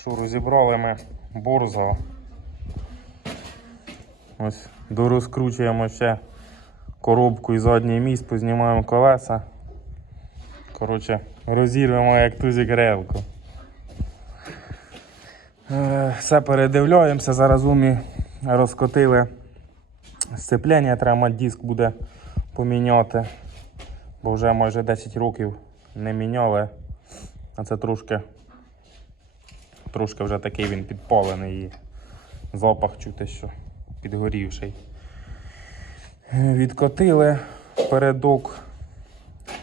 Що розібрали ми борзо. Ось дорозкручуємо ще коробку і задній міст, познімаємо колеса. Коротше, розірвемо як тузик релку. Е, Все передивляємося, зараз умі розкотили сцеплення, треба диск буде поміняти, бо вже майже 10 років не міняли. А це трошки, трошки вже такий він підпалений і запах чути, що підгорівший. Відкотили передок.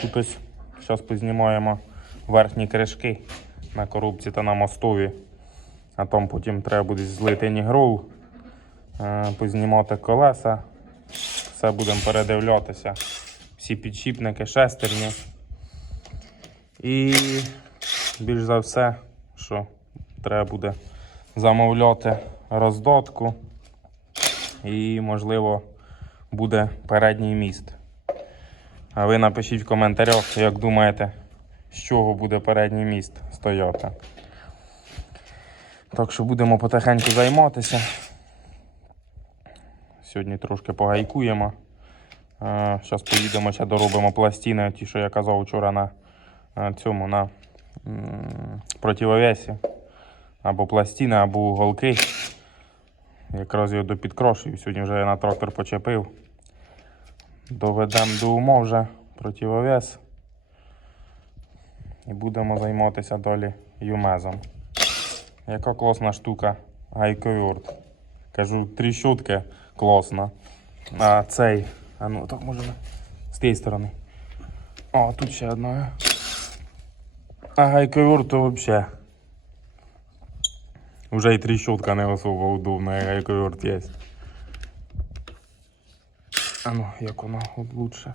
Тут ось зараз познімаємо верхні кришки на коробці та на мостові. А там потім треба буде злити нігрол, е, познімати колеса. Все будемо передивлятися. Всі підшипники, шестерні. І більш за все, що треба буде замовляти роздатку. І, можливо, буде передній міст. А ви напишіть в коментарях, як думаєте, з чого буде передній міст стояти. Так що будемо потихеньку займатися. Сьогодні трошки погайкуємо. Зараз поїдемо, ще доробимо пластини, ті, що я казав вчора на е, цьому на противовесі. Або пластини, або голки. Якраз його допідкрошую. Сьогодні вже я на трактор почепив. Доведемо до умов вже противовес. І будемо займатися далі юмезом. Яка класна штука гайковерт. Кажу, тріщотки класна. А цей. А ну так може з тієї сторони. О, тут ще одна. А гайковерт то взагалі. Уже і тріщотка не особо удобна, як гайковерт є. А ну, як воно лучше.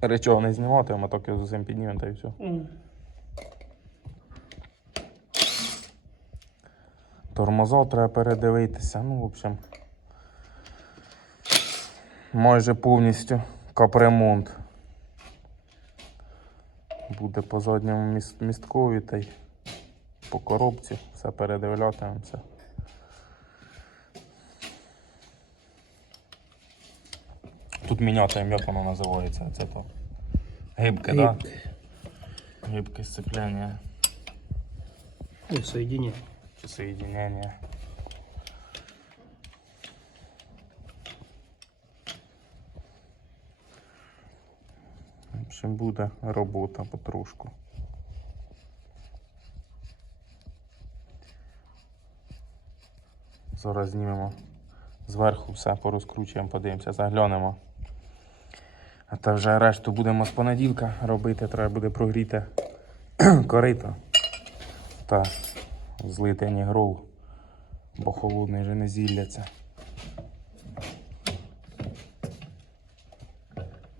Речого не знімати, а моток його з усім піднімемо та і все. Тормоза треба передивитися. Ну, в общем. Майже повністю капремонт. Буде по задньому міст, місткові та й по коробці. Все передивлятимемося. Тут мінятимемо, як воно називається. Це то. Гибки, так? Гибке сцепляння І соєдіння. Чи соєдинення. В общем, буде робота потрошку. Зараз знімемо зверху все порозкручуємо, подивимося, заглянемо. А та вже решту будемо з понеділка робити, треба буде прогріти корито та злити нігров, бо холодний вже не зілляться.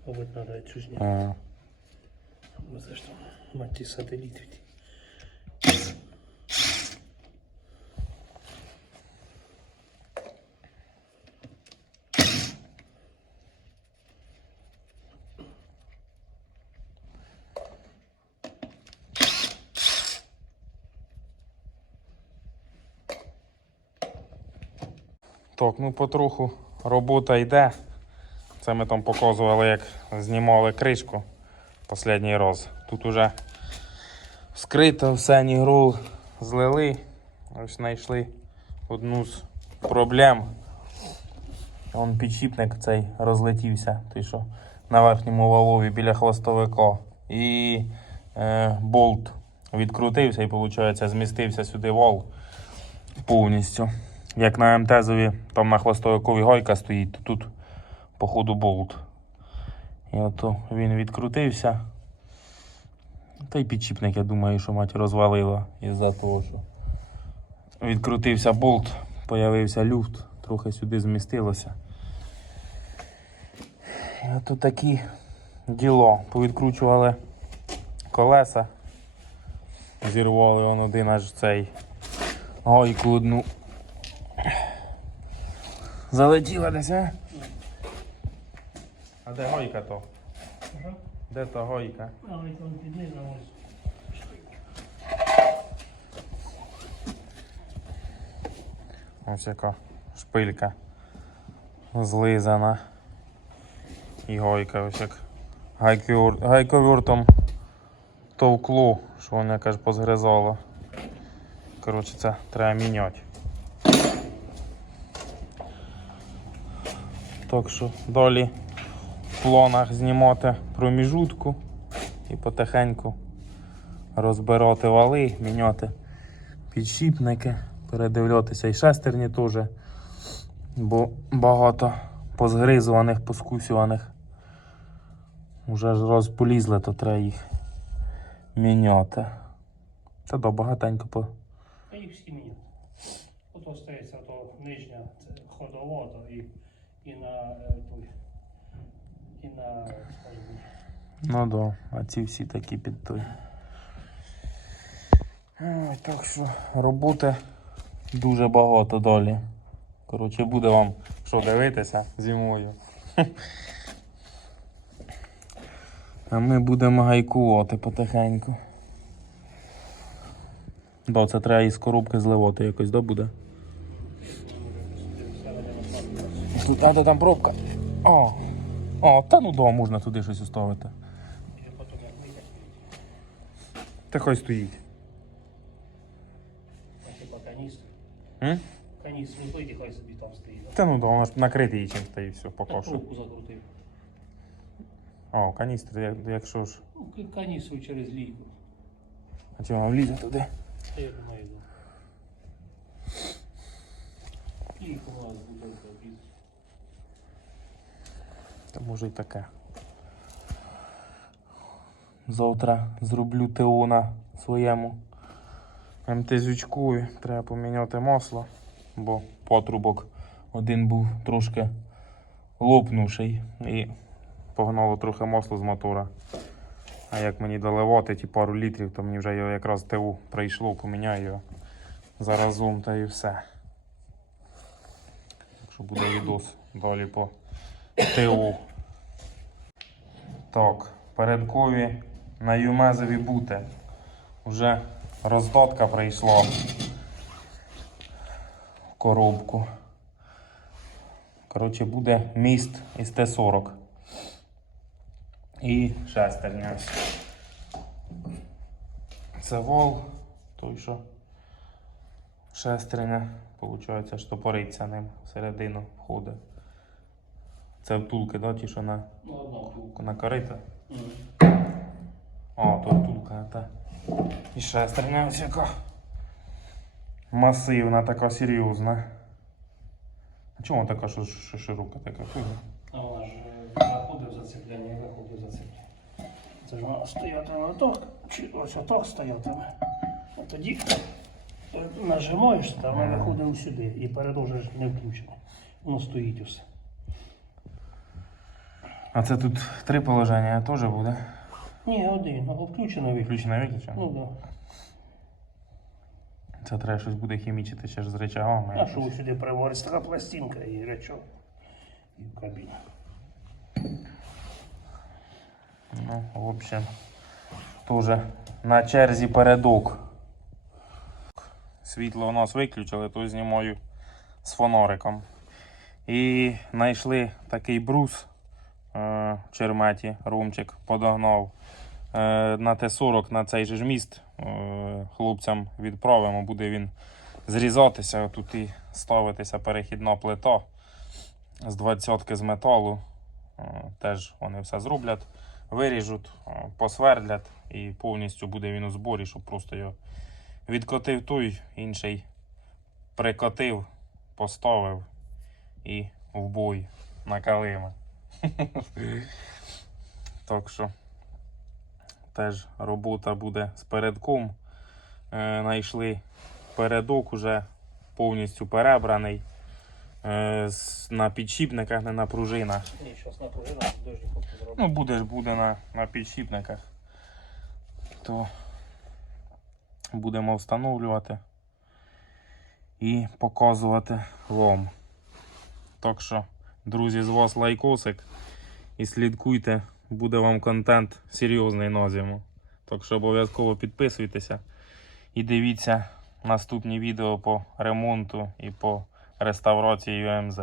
Мабуть, треба цю зняти. А, Бо за ж там маті сателіт. Так, ну потроху робота йде. Це ми там показували, як знімали кришку останній раз. Тут уже скрито все, нігрул злили. Ось знайшли одну з проблем. Вон підшипник цей розлетівся, той що на верхньому валові біля хвостовика. І е, болт відкрутився і, виходить, змістився сюди вал повністю. Як на МТЗові, там на хвостовикові гайка стоїть, то тут, походу, болт. І ото він відкрутився. Та й підчіпник, я думаю, що мать розвалила із-за того, що відкрутився болт, появився люфт, трохи сюди змістилося. І ото такі діло. Повідкручували колеса. Зірвали он один аж цей гайку одну Залетіла десь, а? А де гойка то? Ага. Де та гойка? Ось. Яка шпилька злизана. І гойка ось як гайковюр- гайковюртом товкло, що воно якась позгризало. Коротше, це треба міняти. Так що далі в планах знімати проміжутку і потихеньку розбирати вали, міняти підшипники, передивлятися і шестерні теж, бо багато позгризуваних, поскусюваних. Уже ж раз полізли, то треба їх міняти. Та да, багатенько по. А їх всі мені. Ото остається то нижня ходова, і, і на е, той. І на скажімо, Ну да, а ці всі такі під той. Так що роботи дуже багато далі. Коротше, буде вам що дивитися зимою. А ми будемо гайкувати потихеньку. Да, це треба із коробки зливати якось, да, буде? Тут, а, де там пробка. О, о, та ну да, можна туди щось уставити. Та хай стоїть. М? Каністр вбить хай собі там стоїть. Та ну да, вона ж накритий її чим стоїть, все, трубку закрутив. О, каністр, як, якщо ж. Ну, каністру через лійку. А чи вона влізе туди? Та я думаю, да. Лійку у нас буде. Та може й таке. Завтра зроблю ТО на своєму МТЗючку. і Треба поміняти масло, бо патрубок один був трошки лопнувший і погнало трохи масло з мотора. А як мені доливати ті пару літрів, то мені вже якраз ТУ прийшло, поміняю його заразом та і все. Так що буде відос далі по ТУ. Так, передкові на Юмезові бути. Вже роздотка прийшла в коробку. Коротше, буде міст із Т-40. І шестерня. Це вол, той що шестерня, виходить, штопориться ним всередину входить. Це втулки, да, ті, що на, Ну, одна трубка. на корита. О, то втулка, та. І шестерня ось яка. Масивна, така серйозна. А чому така що, що широка така? Фу. А вона ж е, заходив зацепляння, виходив зацепляння. Це ж вона стоятиме отак, чи ось отак стоятиме. А тоді е, нажимаєш, там ми виходимо сюди і передок не включений. Воно стоїть усе. А це тут три положення теж буде. Ні, один, або включено виключено. Включено виключено. Ну так. Це треба щось буде хімічити ще ж з речагами. Да. А що ви сюди привариться така пластинка і речок. І кабіна. Ну, в общем, теж на черзі передок. Світло у нас виключили, то знімаю з фонариком. І знайшли такий брус в черметі, румчик подогнав. Е, на Т-40 на цей же ж міст е, хлопцям відправимо, буде він зрізатися. Тут і ставитися перехідна плита з 20-ки з металу. Е, Теж вони все зроблять виріжуть, е, посвердлять і повністю буде він у зборі, щоб просто його відкотив той, інший прикотив, поставив і в бой на калима. так що теж робота буде з передком. Е, передок уже повністю перебраний. Е, на підшипниках, не на пружинах. Ні, зараз напружина, дождик хочу зробити. Ну, буде ж буде на, на підшипниках. То будемо встановлювати і показувати вам. Так що, друзі, з вас лайкосик і слідкуйте, буде вам контент серйозний на зиму. Так що обов'язково підписуйтеся і дивіться наступні відео по ремонту і по реставрації ЮМЗ.